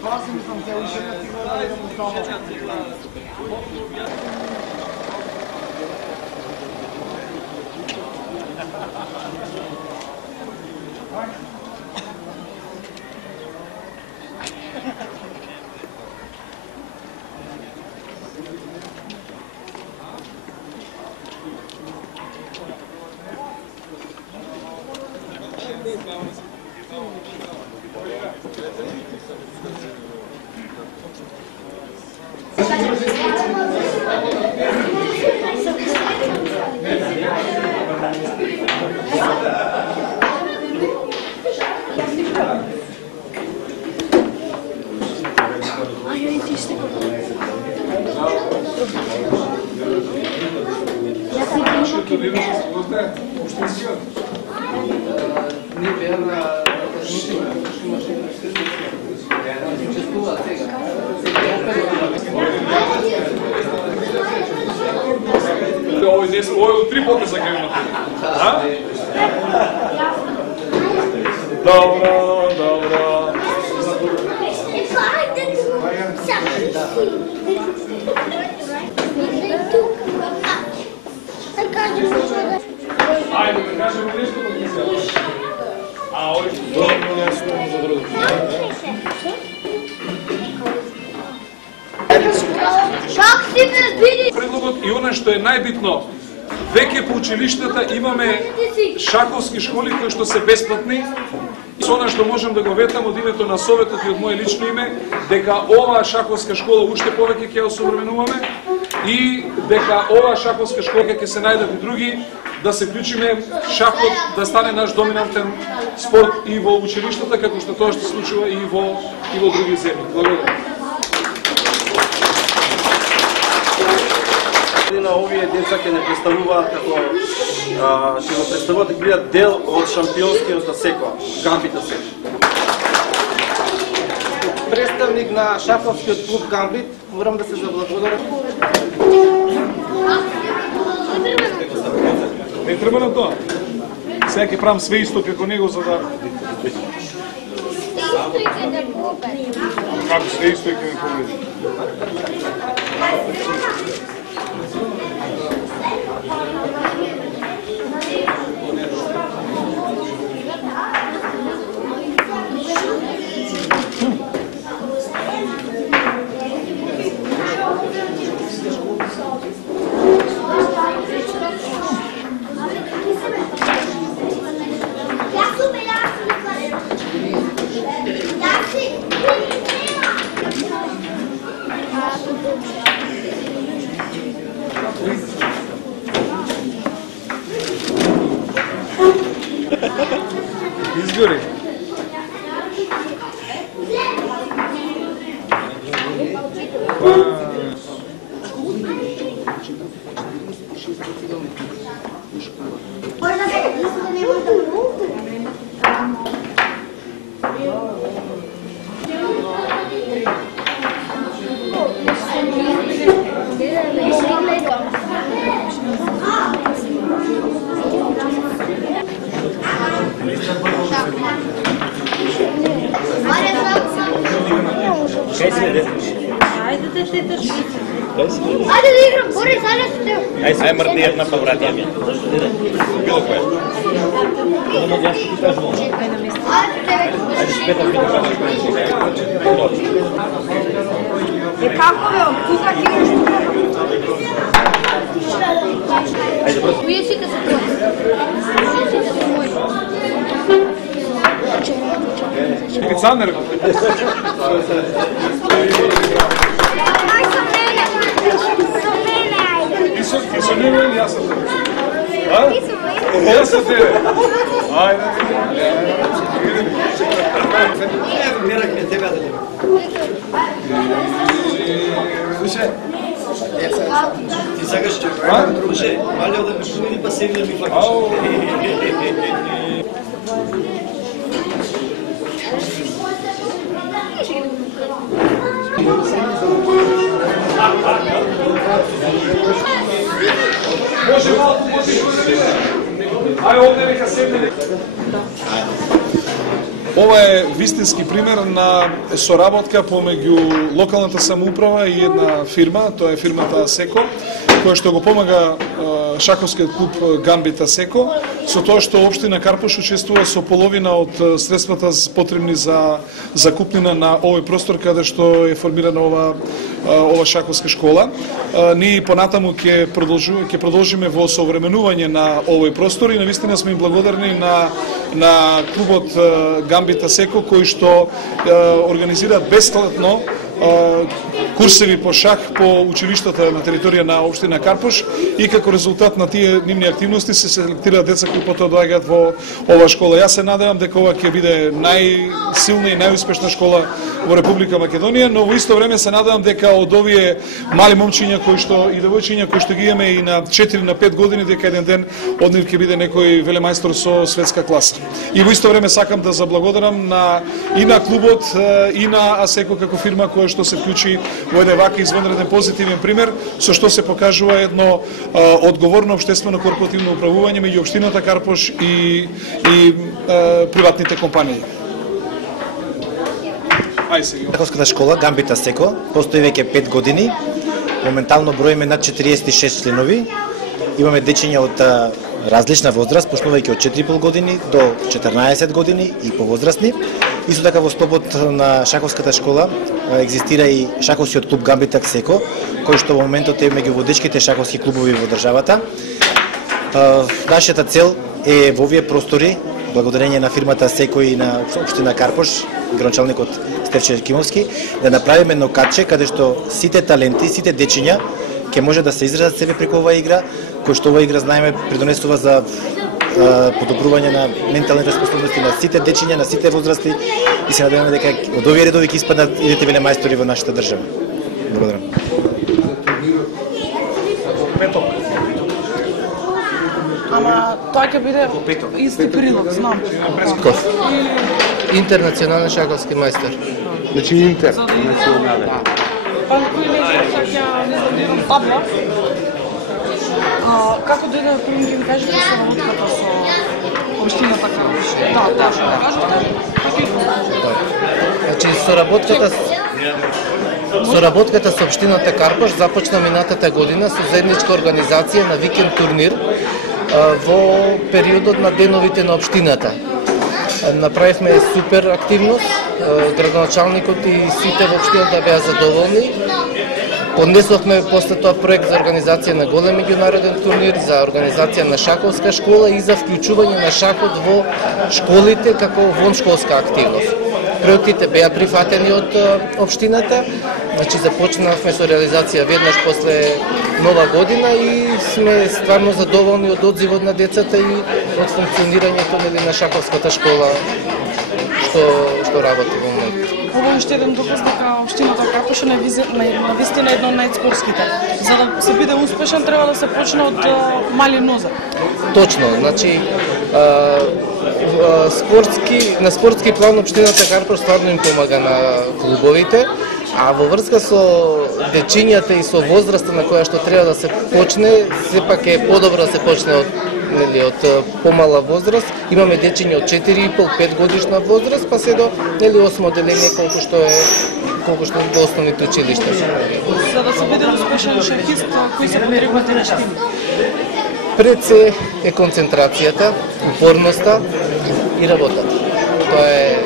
Quase não quero encher Ovo je 3 poteza kaj imate. Dobro, dobro. Ajde, da kažemo nešto dok ne se. A ovo je dobro, ja sam za drugo. Предлогот и оно што е најбитно, веќе по училиштата имаме шаховски школи кои што се бесплатни. Со она што можам да го ветам од името на Советот и од моје лично име, дека оваа шаховска школа уште повеќе ќе ја осовременуваме и дека оваа шаховска школа ќе се најдат и други, да се вклучиме шахот да стане наш доминантен спорт и во училиштата, како што тоа што се случува и во други земји. Благодарам. Овие деца ќе не представуваат како ќе го представуваат дека бидат дел од шампионскиот секој, Гамбит се. Представник на шаховскиот клуб Гамбит, морам да се заблагодарам. Не треба на тоа. Сега ќе правам све исто како него за да... Како све исто ќе ме победи? Изгори. Ajde da te drži. Ajde da igram, Boris, ajde da te... Ajde mrdi jedna pa vratija mi. Bilo koje. Ajde speta pitama. Kako je on? Kuka ti igraš? Ajde prosto. Uješite se to. Uješite se moj. Александр. Ти со него или јас сам тебе? А? Јас сам тебе. Ајде. Меракме тебе да тебе. Слушај. Ти Сакаш човек, може, мале да ме помени, па седи да ми факаш. Може малку потихо да види. Ај овде нека седне. Ова е вистински пример на соработка помеѓу локалната самоуправа и една фирма, тоа е фирмата Асеко, која што го помага шаховскиот клуб Гамбит Асеко, со тоа што општина Карпош учествува со половина од средствата потребни за закупнина на овој простор каде што е формирана ова шаховска школа. Ние понатаму ќе продолжиме во современување на овој простор и навистина сме им благодарни на клубот Гамбит Асеко кој што организираат бесплатно курсеви по шах по училиштата на територија на општина Карпош и како резултат на тие нивни активности се селектираат деца кои потоа доаѓаат во оваа школа. Јас се надевам дека ова ќе биде најсилна и најуспешна школа во Република Македонија, но во исто време се надевам дека од овие мали момчиња кои што и девојчиња кои што ги имаме и на 4 на 5 години дека еден ден од нив ќе биде некој велемајстор со светска класа. И во исто време сакам да заблагодарам и на клубот и на Асеко како фирма која што се вклучи во еден вака извонреден позитивен пример со што се покажува едно одговорно општествено корпоративно управување меѓу општината Карпош и приватните компании. Шаховската школа Гамбит Асеко постои веќе 5 години. Моментално броиме над 46 членови. Имаме дечиња од различна возраст, почнувајќи од 4,5 години до 14 години и повозрастни. Исто така во склопот на шаховската школа екзистира и шаховскиот клуб Гамбит Асеко, кој што во моментот е меѓу водечките шаховски клубови во државата. Нашата цел е во овие простори, благодарение на фирмата Асеко и на општина Карпош, градоначалникот Стефче Кимовски, да направиме едно катче каде што сите таленти, сите дечиња ќе може да се изразат себе преку оваа игра, кој што оваа игра знаеме придонесува за подобрување на менталните способности на сите дечиња, на сите возрасти и се надеваме дека од овие редови ќе испаднат идете велемајстори во нашата држава. Благодарам. Ама тоа ќе биде исти прилог, знам. Интернационален шаховски мајстор. Значи интернационален. Па кој не знам табла. Како дојде да им кажете со работката со општината Карпош? Да, тоа што кажете. Значи соработката со општината Карпош започна минатата година со заедничка организација на викенд турнир во периодот на деновите на општината. Направивме супер активност, градоначалникот и сите во општината беа задоволни. Поднесовме после тоа проект за организација на голем меѓународен турнир, за организација на шаховска школа и за вклучување на шахот во школите како воншколска активност. Проектите беа прифатени од општината, значи започнавме со реализација веднаш после Нова година и сме стварно задоволни од одзивот на децата и од функционирањето на шаховската школа што работи во моментот. Ова е уште еден доказ дека општината Карпош е навистина една од најспортските. За да се биде успешен треба да се почне од мали нозе. Точно, значи на спортски план општината Карпош стварно им помага на клубовите, а во врска со дечињата и со возраста на која што треба да се почне, сепак е подобро да се почне од помала возраст. Имаме дечиња од 4,5-5 годишна возраст, па се до 8 одделение колку што е до основните училишта. За да се биде успешен шахист, кои се потребните вештини? Пред се е концентрацијата, упорноста и работата. Тоа е